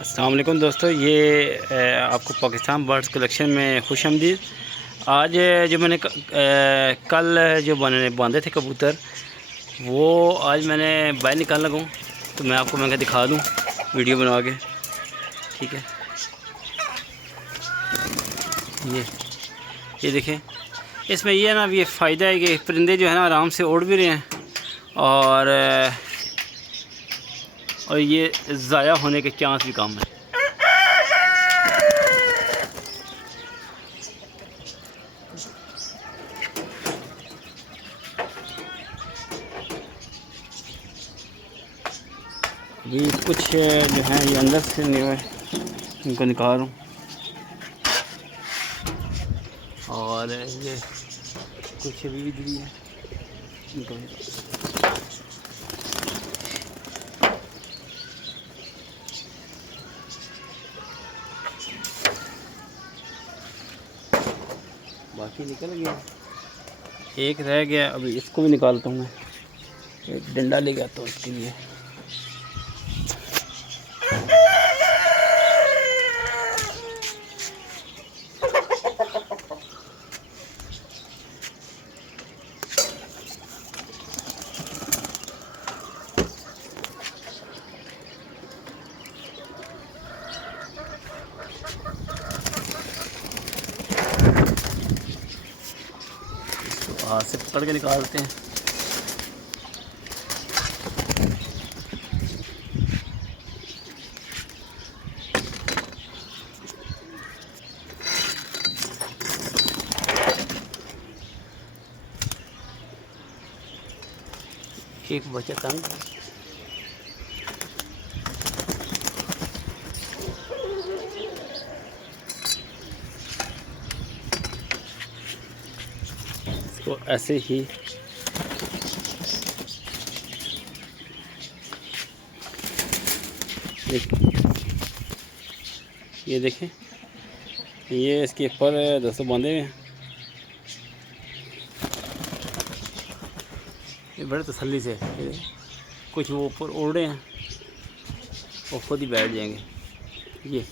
अस्सलाम वालेकुम दोस्तों, ये आपको पाकिस्तान बर्ड्स कलेक्शन में खुश आमदीद। आज जो मैंने कल जो बांधे थे कबूतर, वो आज मैंने बाहर निकालने लगा हूँ, तो मैं आपको मैं दिखा दूँ वीडियो बनवा के। ठीक है, ये देखें। इसमें ये ना ये फ़ायदा है कि परिंदे जो है ना आराम से उड़ भी रहे हैं और ये ज़ाया होने के चांस भी कम है। अभी कुछ जो है ये अंदर से इनको निकाल रहा हूँ, और ये कुछ अभी भी दी है इनको। बाकी निकल गया, एक रह गया, अभी इसको भी निकालता हूँ मैं। एक डंडा ले गया तो उसके लिए। हाथ से पकड़ के निकालते हैं। एक बच्चा तंग, इसको ऐसे ही ये देखें, ये इसके ऊपर दोस्तों बांधे हुए हैं। ये बड़े तसल्ली से, कुछ वो ऊपर उड़ रहे हैं, वो खुद ही बैठ जाएंगे। ये